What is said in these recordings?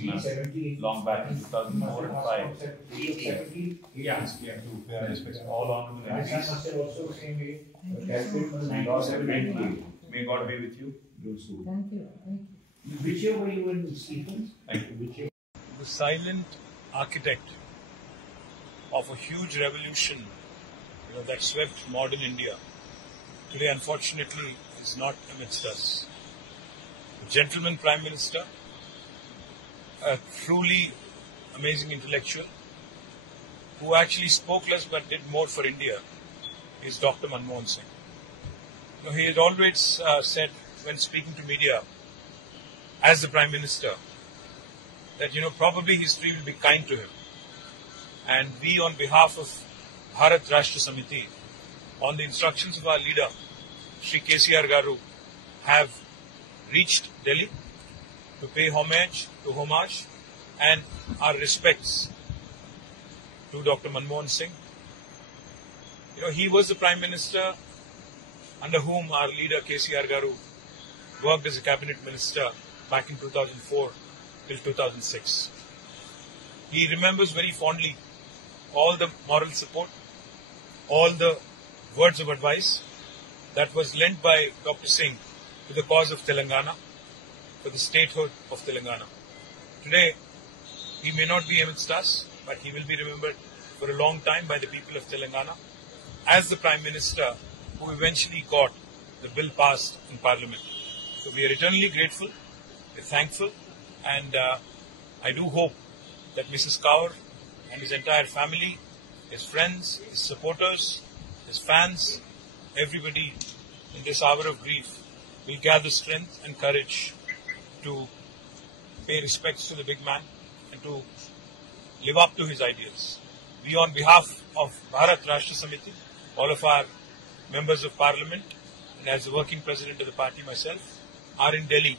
Singh long back in 2004 and 5. Yeah. To pay our respects to all honorable MPs. May God be with you. Thank you. Which year were you in Stephens? Thank you. The silent architect of a huge revolution, that swept modern India, today unfortunately is not amidst us. A gentleman Prime Minister, a truly amazing intellectual, who actually spoke less but did more for India, is Dr. Manmohan Singh. He had always said, when speaking to media, as the Prime Minister, that probably history will be kind to him. And we, on behalf of Bharat Rashtra Samiti, on the instructions of our leader, Shri KCR Garu, have reached Delhi to pay homage and our respects to Dr. Manmohan Singh. He was the Prime Minister under whom our leader KCR Garu worked as a cabinet minister back in 2004 till 2006. He remembers very fondly all the moral support, all the words of advice that was lent by Dr. Singh to the cause of Telangana, for the statehood of Telangana. Today, he may not be amidst us, but he will be remembered for a long time by the people of Telangana as the Prime Minister who eventually got the bill passed in Parliament. So we are eternally grateful, we are thankful, and I do hope that Mrs. Kaur and his entire family, his friends, his supporters, his fans, everybody in this hour of grief will gather strength and courage to pay respects to the big man and to live up to his ideals. We, on behalf of Bharat Rashtra Samiti, all of our members of Parliament, and as the working president of the party myself, are in Delhi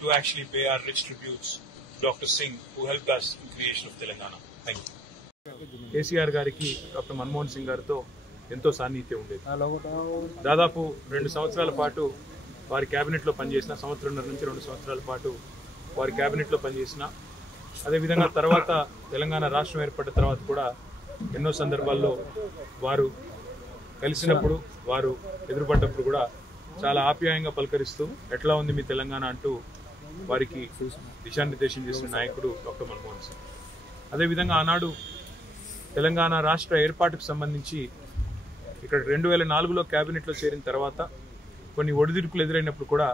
to actually pay our rich tributes to Dr. Singh, who helped us in creation of Telangana. Thank you. KCR గారికి డాక్టర్ మన్మోహన్ సింగ్ గారితో ఎంతో సాన్నిహిత్యం ఉండేది. దాదాపు 2 సంవత్సరాల పాటు వారి క్యాబినెట్లో పనిచేసిన, సంవత్సరంన్నర నుంచి 2 సంవత్సరాల పాటు వారి క్యాబినెట్లో పనిచేసిన, అదేవిధంగా తర్వాత తెలంగాణ రాష్ట్రం ఏర్పడిన తర్వాత కూడా ఎన్నో సందర్భాల్లో వారు కలిసినప్పుడు, వారు ఎదురుపడ్డప్పుడు కూడా చాలా ఆప్యాయంగా పలకరిస్తూ ఎట్లా ఉంది మీ తెలంగాణ అంటూ వారికి దిశానిర్దేశం చేసిన నాయకుడు డాక్టర్ మన్మోహన్ సింగ్. అదేవిధంగా ఆనాడు తెలంగాణ రాష్ట్ర ఏర్పాటుకు సంబంధించి ఇక్కడ 2004లో క్యాబినెట్లో చేరిన తర్వాత కొన్ని ఒడిదుడుకులు ఎదురైనప్పుడు కూడా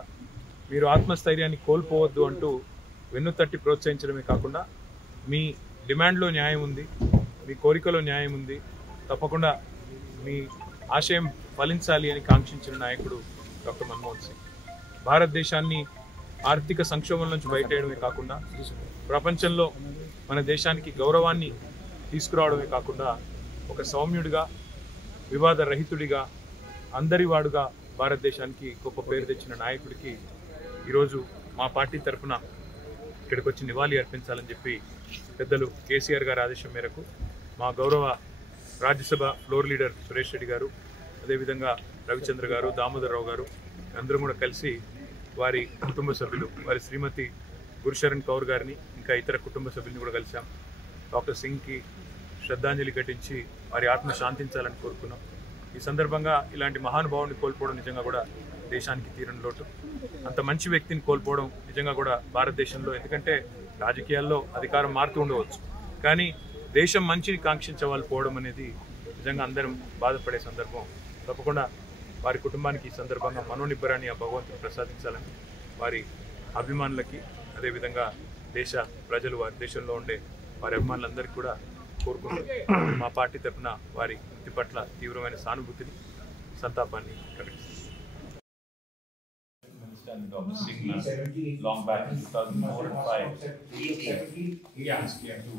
మీరు ఆత్మస్థైర్యాన్ని కోల్పోవద్దు అంటూ వెన్నుతట్టి ప్రోత్సహించడమే కాకుండా మీ డిమాండ్లో న్యాయం ఉంది, మీ కోరికలో న్యాయం ఉంది, తప్పకుండా మీ ఆశయం ఫలించాలి అని కాంక్షించిన నాయకుడు డాక్టర్ మన్మోహన్ సింగ్. భారతదేశాన్ని ఆర్థిక సంక్షోభం నుంచి బయటేయడమే కాకుండా ప్రపంచంలో మన దేశానికి గౌరవాన్ని తీసుకురావడమే కాకుండా ఒక సౌమ్యుడిగా, వివాద రహితుడిగా, అందరివాడుగా భారతదేశానికి గొప్ప పేరు తెచ్చిన నాయకుడికి ఈరోజు మా పార్టీ తరఫున ఇక్కడికి వచ్చి నివాళి అర్పించాలని చెప్పి పెద్దలు కేసీఆర్ గారి ఆదేశం మేరకు మా గౌరవ రాజ్యసభ ఫ్లోర్ లీడర్ సురేష్ రెడ్డి గారు, అదేవిధంగా రవిచంద్ర గారు, దామోదరరావు గారు అందరం కూడా కలిసి వారి కుటుంబ సభ్యులు, వారి శ్రీమతి గురుశరణ్ కౌర్ గారిని, ఇంకా ఇతర కుటుంబ సభ్యుల్ని కూడా కలిసాం. డాక్టర్ సింగ్కి శ్రద్ధాంజలి ఘటించి వారి ఆత్మ శాంతించాలని కోరుకున్నాం. ఈ సందర్భంగా ఇలాంటి మహానుభావుని కోల్పోవడం నిజంగా కూడా దేశానికి తీరని లోటు. అంత మంచి వ్యక్తిని కోల్పోవడం నిజంగా కూడా భారతదేశంలో, ఎందుకంటే రాజకీయాల్లో అధికారం మారుతూ ఉండవచ్చు, కానీ దేశం మంచిని కాంక్షించే వాళ్ళు పోవడం అనేది నిజంగా అందరం బాధపడే సందర్భం. తప్పకుండా వారి కుటుంబానికి ఈ సందర్భంగా మనోనిబ్బరాన్ని ఆ భగవంతుడు ప్రసాదించాలని వారి అభిమానులకి, అదేవిధంగా దేశ ప్రజలు, వారి దేశంలో ఉండే వారి అభిమానులందరికీ కూడా కోరుకుంటూ మా పార్టీ తరఫున వారి మృతి పట్ల తీవ్రమైన సానుభూతిని, సంతాపాన్ని ప్రకటిస్తున్నాం. Dr. Singh long back in 2004 and 5. To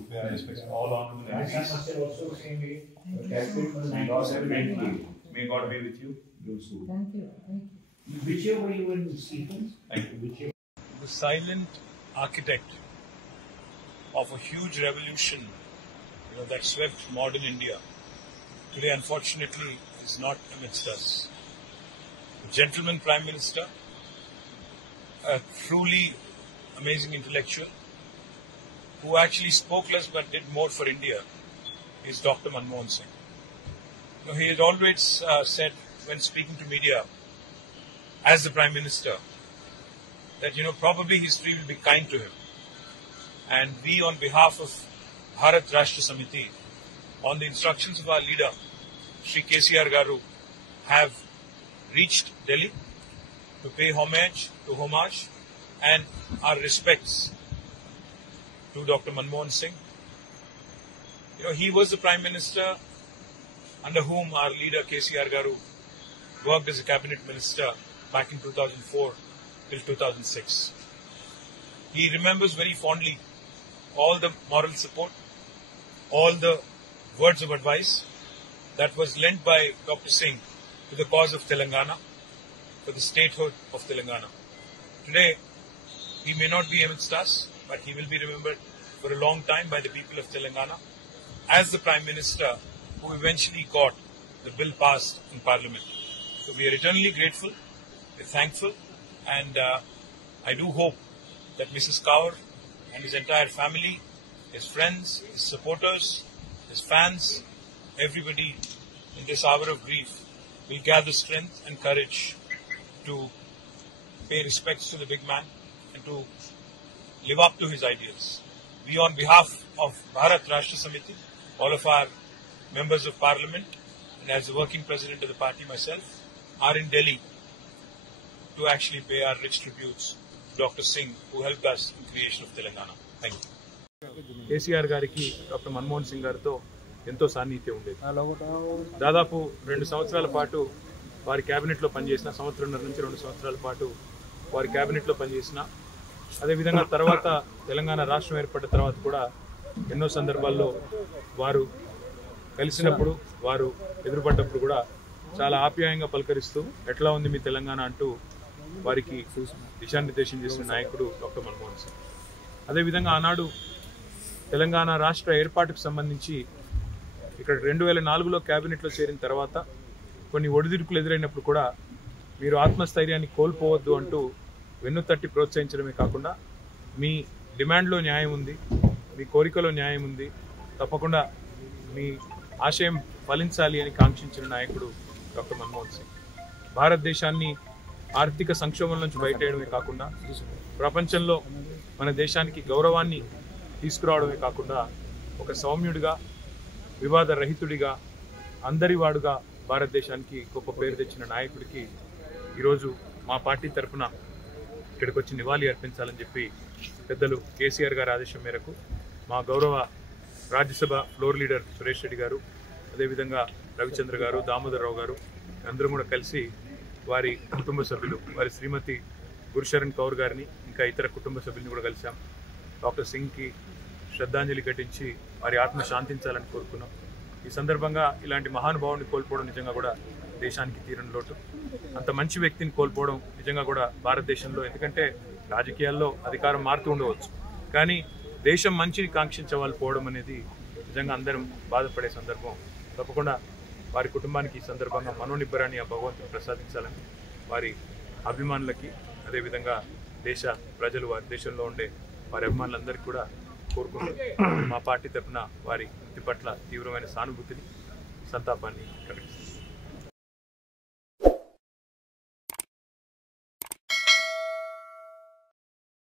pay our respects to all honorable MPs. May God be with you. Thank you. Which year were you in Stephens? Thank you. The silent architect of a huge revolution, that swept modern India, today unfortunately is not amidst us. A gentleman Prime Minister, a truly amazing intellectual, who actually spoke less but did more for India is Dr. Manmohan Singh. He had always said when speaking to media as the Prime Minister that, probably history will be kind to him. And we, on behalf of Bharat Rashtra Samiti, on the instructions of our leader, Shri KCR Garu, have reached Delhi to pay homage and our respects to Dr. Manmohan Singh. He was the Prime Minister under whom our leader KCR Garu worked as a cabinet minister back in 2004 till 2006. He remembers very fondly all the moral support, all the words of advice that was lent by Dr. Singh to the cause of Telangana, for the statehood of Telangana. Today, he may not be amidst us, but he will be remembered for a long time by the people of Telangana as the Prime Minister who eventually got the bill passed in Parliament. So we are eternally grateful, we're thankful, and I do hope that Mrs. Kaur and his entire family, his friends, his supporters, his fans, everybody in this hour of grief will gather strength and courage to pay respects to the big man and to live up to his ideals. We, on behalf of Bharat Rashtra Samiti, all of our members of Parliament, and as the working president of the party myself, are in Delhi to actually pay our rich tributes to Dr. Singh, who helped us in creation of Telangana. Thank you. KCR గారికి డాక్టర్ మన్మోహన్ సింగ్ గారితో ఎంతో సాన్నిహిత్యం ఉండేది. దాదాపు 2 సంవత్సరాల పాటు వారి క్యాబినెట్లో పనిచేసిన, సంవత్సరంన్నర నుంచి 2 సంవత్సరాల పాటు వారి క్యాబినెట్లో పనిచేసిన, అదేవిధంగా తర్వాత తెలంగాణ రాష్ట్రం ఏర్పడిన తర్వాత కూడా ఎన్నో సందర్భాల్లో వారు కలిసినప్పుడు, వారు ఎదురుపడ్డప్పుడు కూడా చాలా ఆప్యాయంగా పలకరిస్తూ ఎట్లా ఉంది మీ తెలంగాణ అంటూ వారికి దిశానిర్దేశం చేసిన నాయకుడు డాక్టర్ మన్మోహన్ సింగ్. అదేవిధంగా ఆనాడు తెలంగాణ రాష్ట్ర ఏర్పాటుకు సంబంధించి ఇక్కడ 2004లో క్యాబినెట్లో చేరిన తర్వాత కొన్ని ఒడిదుడుకులు ఎదురైనప్పుడు కూడా మీరు ఆత్మస్థైర్యాన్ని కోల్పోవద్దు అంటూ వెన్నుతట్టి ప్రోత్సహించడమే కాకుండా మీ డిమాండ్లో న్యాయం ఉంది, మీ కోరికలో న్యాయం ఉంది, తప్పకుండా మీ ఆశయం ఫలించాలి అని కాంక్షించిన నాయకుడు డాక్టర్ మన్మోహన్ సింగ్. భారతదేశాన్ని ఆర్థిక సంక్షోభం నుంచి బయటేయడమే కాకుండా ప్రపంచంలో మన దేశానికి గౌరవాన్ని తీసుకురావడమే కాకుండా ఒక సౌమ్యుడిగా, వివాద రహితుడిగా, అందరివాడుగా భారతదేశానికి గొప్ప పేరు తెచ్చిన నాయకుడికి ఈరోజు మా పార్టీ తరఫున ఇక్కడికి వచ్చి నివాళి అర్పించాలని చెప్పి పెద్దలు కేసీఆర్ గారి ఆదేశం మేరకు మా గౌరవ రాజ్యసభ ఫ్లోర్ లీడర్ సురేష్ రెడ్డి గారు, అదేవిధంగా రవిచంద్ర గారు, దామోదరరావు గారు అందరం కూడా కలిసి వారి కుటుంబ సభ్యులు, వారి శ్రీమతి గురుశరణ్ కౌర్ గారిని, ఇంకా ఇతర కుటుంబ సభ్యుల్ని కూడా కలిసాం. డాక్టర్ సింగ్కి శ్రద్ధాంజలి ఘటించి వారి ఆత్మ శాంతించాలని కోరుకున్నాం. ఈ సందర్భంగా ఇలాంటి మహానుభావుని కోల్పోవడం నిజంగా కూడా దేశానికి తీరని లోటు. అంత మంచి వ్యక్తిని కోల్పోవడం నిజంగా కూడా భారతదేశంలో, ఎందుకంటే రాజకీయాల్లో అధికారం మారుతూ ఉండవచ్చు, కానీ దేశం మంచిని కాంక్షించే వాళ్ళు పోవడం అనేది నిజంగా అందరం బాధపడే సందర్భం. తప్పకుండా వారి కుటుంబానికి ఈ సందర్భంగా మనోనిబ్బరాన్ని ఆ భగవంతుని ప్రసాదించాలని వారి అభిమానులకి, అదేవిధంగా దేశ ప్రజలు, వారి దేశంలో ఉండే వారి అభిమానులందరికీ కూడా కోరుకుంటూ మా పార్టీ తరఫున వారి మృతి పట్ల తీవ్రమైన సానుభూతిని, సంతాపాన్ని ప్రకటిస్తున్నాం.